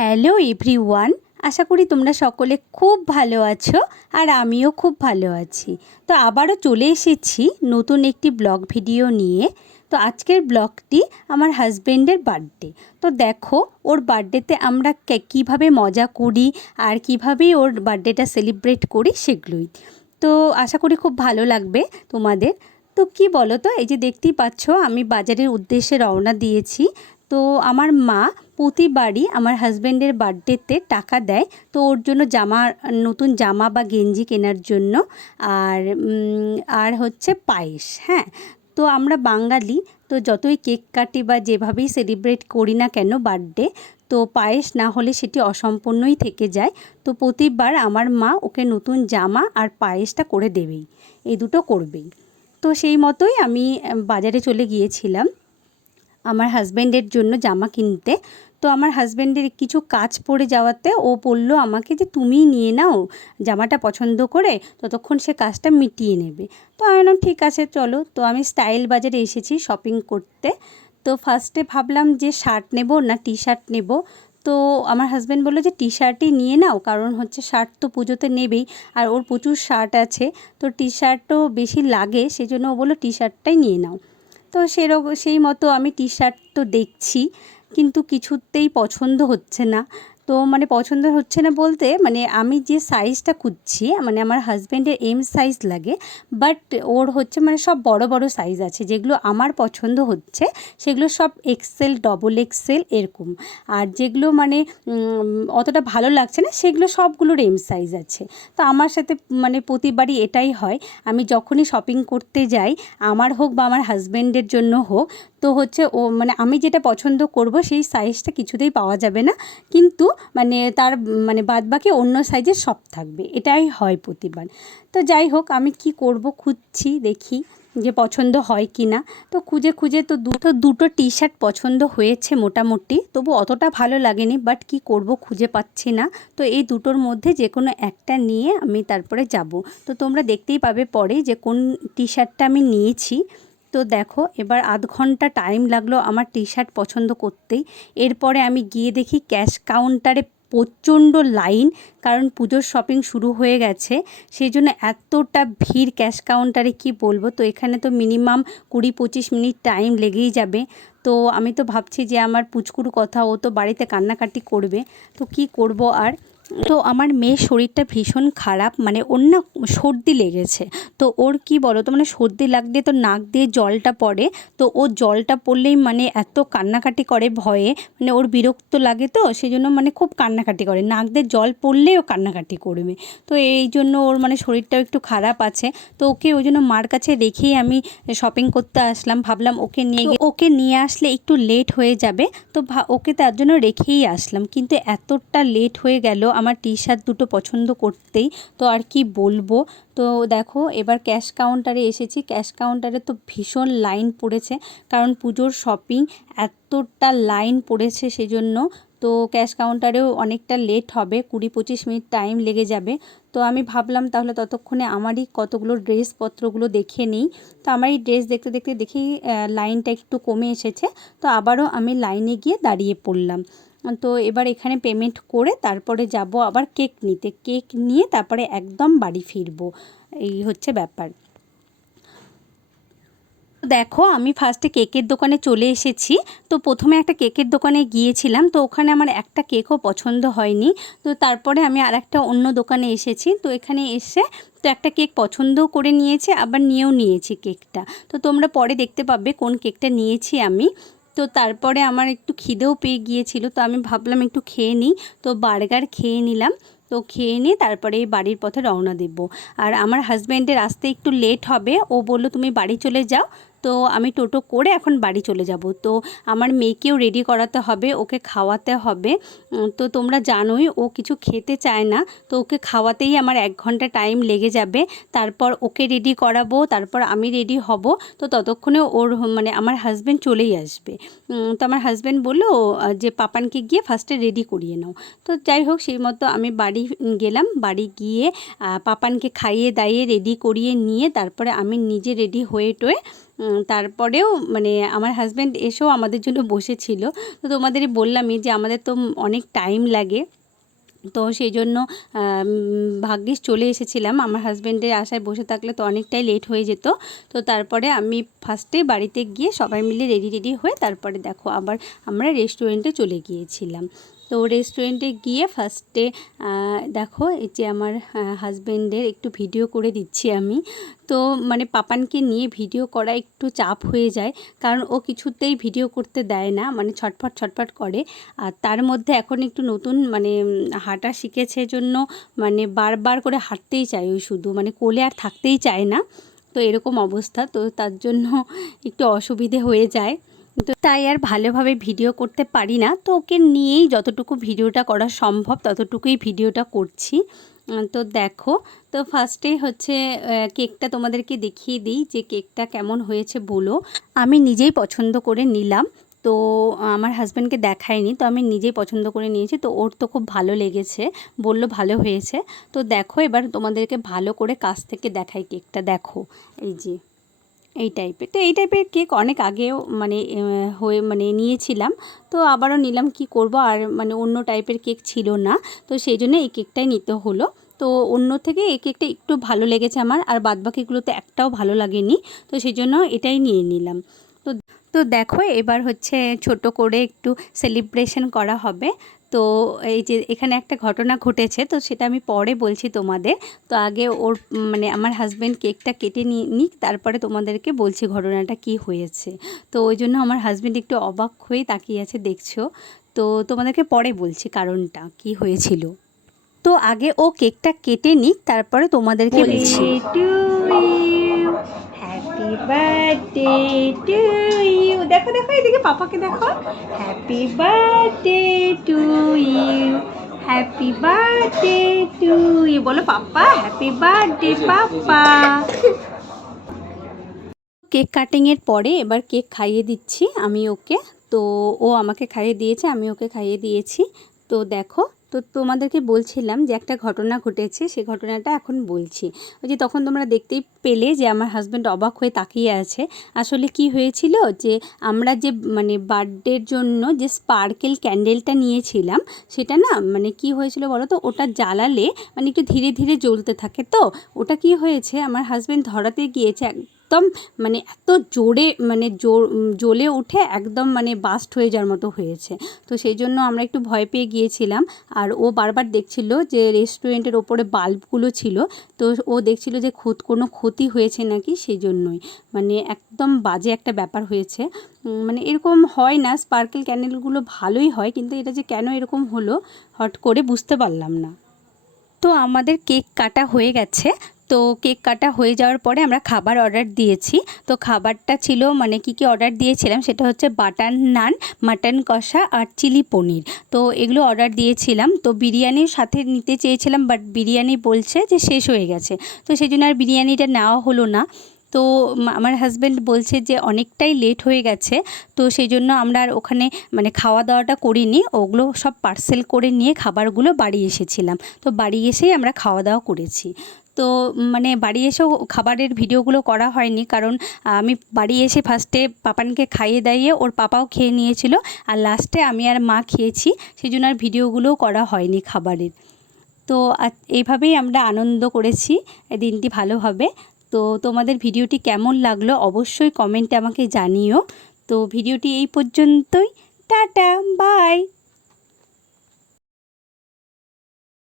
Hello everyone, আশা করি তোমরা সকলে খুব ভালো আছো আর আমিও খুব ভালো আছি। তো আবারও চলে এসেছি নতুন একটি ব্লগ ভিডিও নিয়ে। তো আজকের ব্লগটি আমার হাজব্যান্ডের বার্থডে। তো দেখো, ওর বার্থডেতে আমরা কীভাবে মজা করি আর কীভাবে ওর বার্থডেটা সেলিব্রেট করি সেগুলোই। তো আশা করি খুব ভালো লাগবে তোমাদের। তো কি বলো তো, এই যে দেখতেই পাচ্ছ, আমি বাজারের উদ্দেশ্যে রওনা দিয়েছি। তো আমার মা প্রতিবারই আমার হাজব্যান্ডের বার্থডেতে টাকা দেয়। তো ওর জন্য জামা, নতুন জামা বা গেঞ্জি কেনার জন্য। আর আর হচ্ছে পায়েস হ্যাঁ। তো আমরা বাঙালি, তো যতই কেক কাটি বা যেভাবেই সেলিব্রেট করি না কেন বার্থডে তো পায়েস না হলে সেটি অসম্পূর্ণই থেকে যায়। তো প্রতিবার আমার মা ওকে নতুন জামা আর পায়েসটা করে দেবেই। এই দুটো করবেই। তো সেই মতোই আমি, বাজারে চলে গিয়েছিলাম। আমার হাজব্যান্ডের জন্য জামা কিনতে। তো আমার হাজব্যান্ডের কিছু কাজ পড়ে যাওয়াতে ও বলল আমাকে যে তুমিই নিয়ে নাও জামাটা পছন্দ করে, ততক্ষণ সে কাজটা মিটিয়ে নেবে। তো আমি বললাম, ঠিক আছে, চলো। তো আমি স্টাইল বাজারে এসেছি শপিং করতে। তো ফার্স্টে ভাবলাম যে শার্ট নেব না টি শার্ট নেব। তো আমার হাজব্যান্ড বলল যে টি শার্টই নিয়ে নাও, কারণ হচ্ছে শার্ট তো পুজোতে নেবেই, আর ওর প্রচুর শার্ট আছে। তো টি শার্টও বেশি লাগে, সেজন্য ও বলল টি শার্টটাই নিয়ে নাও। তো সেরকম, সেই মতো আমি টি শার্ট তো দেখছি। কিন্তু কিছুতেই পছন্দ হচ্ছে না। তো মানে পছন্দ হচ্ছে না বলতে মানে আমি যে সাইজটা খুঁজছি মানে আমার হাজব্যান্ডের এম সাইজ লাগে বাট ওর হচ্ছে মানে সব বড় বড় সাইজ আছে, যেগুলো আমার পছন্দ হচ্ছে, সেগুলো সব এক্সেল ডবল এক্সেল এরকম। আর যেগুলো মানে অতটা ভালো লাগছে না, সেগুলো সবগুলোর এম সাইজ আছে। তো আমার সাথে মানে প্রতিবারই এটাই হয়, আমি যখনই শপিং করতে যাই, আমার হোক বা আমার হাজব্যান্ডের জন্য হোক তো হচ্ছে ও মানে আমি যেটা পছন্দ করব সেই সাইজটা কিছুতেই পাওয়া যাবে না। কিন্তু মানে তার মানে বাদবাকি অন্য সাইজের সব থাকবে। এটাই হয় প্রতিবার। তো যাই হোক, আমি কি করব খুঁজছি, দেখি যে পছন্দ হয় কি না তো খুঁজে খুঁজে তো দুটো দুটো টি শার্ট পছন্দ হয়েছে মোটামুটি। তবু অতটা ভালো লাগেনি বাট কি করব খুঁজে পাচ্ছি না। তো এই দুটোর মধ্যে যে কোনো একটা নিয়ে আমি তারপরে যাব। তো তোমরা দেখতেই পাবে পরে যে কোন টি শার্টটা আমি নিয়েছি। তো দেখো, এবার আধ ঘণ্টা টাইম লাগল আমার টি শার্ট পছন্দ করতেই। এরপরে আমি গিয়ে দেখি ক্যাশ কাউন্টারে প্রচণ্ড লাইন কারণ পুজোর শপিং শুরু হয়ে গেছে। সেই জন্য এতটা ভিড় ক্যাশ কাউন্টারে কি বলব? তো এখানে তো মিনিমাম কুড়ি পঁচিশ মিনিট টাইম লেগেই যাবে। তো আমি তো ভাবছি যে আমার পুচকুর কথা, ও তো বাড়িতে কান্নাকাটি করবে। তো কি করব আর? তো আমার মেয়ের শরীরটা ভীষণ খারাপ মানে ওর না সর্দি লেগেছে। তো ওর কি বলো তো মানে সর্দি লাগলে তো নাক দিয়ে জলটা পড়ে, তো ও জলটা পড়লেই মানে এত কান্নাকাটি করে ভয়ে মানে ওর বিরক্ত লাগে তো সেই জন্য মানে খুব কান্নাকাটি করে। নাক দিয়ে জল পড়লেই ও কান্নাকাটি করবে। তো এই জন্য ওর মানে শরীরটাও একটু খারাপ আছে। তো ওকে ওই জন্য মার কাছে রেখেই আমি শপিং করতে আসলাম। ভাবলাম ওকে নিয়ে ওকে নিয়ে আসলে একটু লেট হয়ে যাবে। তো ওকে তার জন্য রেখেই আসলাম। কিন্তু এতটা লেট হয়ে গেল আমার টি শার্ট দুটো পছন্দ করতেই তো আর কি বলব। তো দেখো, এবার ক্যাশ কাউন্টারে এসেছি। ক্যাশ কাউন্টারে তো ভীষণ লাইন পড়েছে, কারণ পুজোর শপিং এতটা লাইন পড়েছে সেজন্য। তো ক্যাশ কাউন্টারেও অনেকটা লেট হবে, কুড়ি পঁচিশ মিনিট টাইম লেগে যাবে। তো আমি ভাবলাম তাহলে ততক্ষণে আমারই কতগুলো ড্রেসপত্রগুলো দেখে নিই। তো আমার এই ড্রেস দেখতে দেখতে দেখি লাইনটা একটু কমে এসেছে। তো আবারও আমি লাইনে গিয়ে দাঁড়িয়ে পড়লাম। তো এবার এখানে পেমেন্ট করে তারপরে যাব আবার কেক নিতে। কেক নিয়ে তারপরে একদম বাড়ি ফিরবো। এই হচ্ছে ব্যাপার। দেখো, আমি ফার্স্টে কেকের দোকানে চলে এসেছি। তো প্রথমে একটা কেকের দোকানে গিয়েছিলাম। তো ওখানে আমার একটা কেকও পছন্দ হয়নি। তো তারপরে আমি আর একটা অন্য দোকানে এসেছি। তো এখানে এসে তো একটা কেক পছন্দও করে নিয়েছি, আবার নিয়েও নিয়েছি কেকটা তো তোমরা পরে দেখতে পাবে কোন কেকটা নিয়েছি আমি। তো তারপরে আমার একটু খিদেও পেয়ে গিয়েছিল, তো আমি ভাবলাম একটু খেয়ে নিই। তো বার্গার খেয়ে নিলাম, তো খেয়ে নিয়ে তারপরে বাড়ির পথে রওনা দেব। আর আমার হাজব্যান্ডের আসতে একটু লেট হবে, ও বলল, তুমি বাড়ি চলে যাও। তো আমি টোটো করে এখন বাড়ি চলে যাব। তো আমার মেয়েকেও রেডি করাতে হবে, ওকে খাওয়াতে হবে। তো তোমরা জানোই ও কিছু খেতে চায় না, তো ওকে খাওয়াতেই আমার এক ঘণ্টা টাইম লেগে যাবে। তারপর ওকে রেডি করাবো, তারপর আমি রেডি হব। তো ততক্ষণে ওর মানে আমার হাজব্যান্ড চলেই আসবে। তো আমার হাজব্যান্ড বলল যে পাপানকে গিয়ে ফার্স্টে রেডি করিয়ে নাও। তো যাই হোক, সেই মতো আমি বাড়ি গেলাম। বাড়ি গিয়ে পাপানকে খাইয়ে দাইয়ে রেডি করিয়ে নিয়ে, তারপরে আমি নিজে রেডি হয়ে টয়ে তারপরেও মানে আমার হাজব্যান্ড এসেও আমাদের জন্য বসেছিল। তো তোমাদের বললামই যে আমাদের তো অনেক টাইম লাগে। তো সেই জন্য ভাগ্যিস চলে এসেছিলাম। আমার হাজব্যান্ডের আশায় বসে থাকলে তো অনেকটাই লেট হয়ে যেত। তো তারপরে আমি ফার্স্টে বাড়িতে গিয়ে সবাই মিলে রেডি রেডি হয়ে তারপরে দেখো আবার আমরা রেস্টুরেন্টে চলে গিয়েছিলাম। তো রেস্টুরেন্টে গিয়ে ফার্স্টে দেখো এই যে আমার হাজব্যান্ডের একটু ভিডিও করে দিচ্ছি আমি। তো মানে পাপানকে নিয়ে ভিডিও করা একটু চাপ হয়ে যায়, কারণ ও কিছুতেই ভিডিও করতে দেয় না মানে ছটফট ছটফট করে। আর তার মধ্যে এখন একটু নতুন মানে হাঁটা শিখেছে জন্য মানে বারবার করে হাঁটতেই চায় ওই শুধু মানে কোলে আর থাকতেই চায় না। তো এরকম অবস্থা, তো তার জন্য একটু অসুবিধে হয়ে যায়। তো তাই আর ভালোভাবে ভিডিও করতে পারি না। তো ওকে নিয়েই যতটুকু ভিডিওটা করা সম্ভব, ততটুকুই ভিডিওটা করছি। তো দেখো, তো ফার্স্টেই হচ্ছে কেকটা তোমাদেরকে দেখিয়ে দিই যে কেকটা কেমন হয়েছে বলো। আমি নিজেই পছন্দ করে নিলাম। তো আমার হাজব্যান্ডকে দেখায়নি তো আমি নিজেই পছন্দ করে নিয়েছি। তো ওর তো খুব ভালো লেগেছে, বলল ভালো হয়েছে। তো দেখো, এবার তোমাদেরকে ভালো করে কাছ থেকে দেখাই কেকটা দেখো, এই যে। এই টাইপের তো এই টাইপের কেক অনেক আগেও মানে হয়ে মানে নিয়েছিলাম। তো আবারও নিলাম, কি করব? আর মানে অন্য টাইপের কেক ছিল না। তো সেই জন্য এই কেকটাই নিতে হলো। তো অন্য থেকে এই কেকটা একটু ভালো লেগেছে আমার। আর বাদবাকিগুলোতে একটাও ভালো লাগেনি। তো সেই জন্য এটাই নিয়ে নিলাম। তো তো দেখো এবার হচ্ছে ছোট করে একটু সেলিব্রেশন করা হবে। তো এই যে এখানে একটা ঘটনা ঘটেছে তো সেটা আমি পরে বলছি তোমাদের। তো আগে ওর মানে আমার হাজব্যান্ড কেকটা কেটে নিয়ে নিক তারপরে তোমাদেরকে বলছি ঘটনাটা কি হয়েছে। তো ওই জন্য আমার হাজব্যান্ড একটু অবাক হয়ে তাকিয়ে আছে দেখছ। তো তোমাদেরকে পরে বলছি কারণটা কি হয়েছিল। তো আগে ও কেকটা কেটে নিক তারপরে তোমাদেরকে বলছি। বার্থডে টু ইউ দেখো দেখো, এদিকে পাপাকে দেখো। Happy birthday to you happy birthday to you বলো, papa happy birthday papa. Cake কাটিংয়ের পরে এবার কেক খাইয়ে দিচ্ছি আমি ওকে। তো ও আমাকে খাইয়ে দিয়েছে, আমি ওকে খাইয়ে দিয়েছি। তো দেখো তো তোমাদেরকে বলছিলাম যে একটা ঘটনা ঘটেছে সেই ঘটনাটা এখন বলছি। ওই যে তখন তোমরা দেখতেই পেলে যে আমার হাজব্যান্ড অবাক হয়ে তাকিয়ে আছে। আসলে কি হয়েছিল যে আমরা যে মানে বার্থডের জন্য যে স্পার্কেল ক্যান্ডেলটা নিয়েছিলাম, সেটা না মানে কি হয়েছিল বলো তো ওটা জ্বালালে মানে একটু ধীরে ধীরে জ্বলতে থাকে তো। ওটা কি হয়েছে? আমার হাজব্যান্ড ধরাতে গিয়েছে একদম মানে এত জোরে মানে জ্বলে উঠে একদম মানে বাস্ট হয়ে যাওয়ার মতো হয়েছে। তো সেই জন্য আমরা একটু ভয় পেয়ে গিয়েছিলাম। আর ও বারবার দেখছিল যে রেস্টুরেন্টের ওপরে বাল্বগুলো ছিল। তো ও দেখছিল যে খুদ, কোনো ক্ষতি হয়েছে নাকি? সেই জন্যই। মানে একদম বাজে একটা ব্যাপার হয়েছে। মানে এরকম হয় না স্পার্কেল ক্যান্ডেলগুলো ভালোই হয়, কিন্তু এটা যে কেন এরকম হলো, হট করে বুঝতে পারলাম না। তো আমাদের কেক কাটা হয়ে গেছে। তো কেক কাটা হয়ে যাওয়ার পরে আমরা খাবার অর্ডার দিয়েছি। তো খাবারটা ছিল মানে কি কি অর্ডার দিয়েছিলাম সেটা হচ্ছে বাটার নান, মাটন কষা আর চিলি পনির। তো এগুলো অর্ডার দিয়েছিলাম। তো বিরিয়ানির সাথে নিতে চেয়েছিলাম বাট বিরিয়ানি বলছে যে শেষ হয়ে গেছে। তো সেই জন্য আর বিরিয়ানিটা নেওয়া হলো না। তো আমার হাজব্যান্ড বলছে যে অনেকটাই লেট হয়ে গেছে। তো সেই জন্য আমরা আর ওখানে মানে খাওয়া দাওয়াটা করিনি। ওগুলো সব পার্সেল করে নিয়ে খাবারগুলো বাড়ি এসেছিলাম। তো বাড়ি এসেই আমরা খাওয়া দাওয়া করেছি। তো মানে বাড়ি এসেও খাবারের ভিডিওগুলো করা হয়নি কারণ আমি বাড়ি এসে ফার্স্টে পাপানকে খাইয়ে দাইয়ে ওর পাপাও খেয়ে নিয়েছিল আর লাস্টে আমি আর মা খেয়েছি সেই জন্য আর ভিডিওগুলোও করা হয়নি খাবারের। তো এইভাবেই আমরা আনন্দ করেছি দিনটি ভালোভাবে তো তোমাদের ভিডিওটি কেমন লাগল অবশ্যই কমেন্টে আমাকে জানিও। তো ভিডিওটি এই পর্যন্তই, টাটা বাই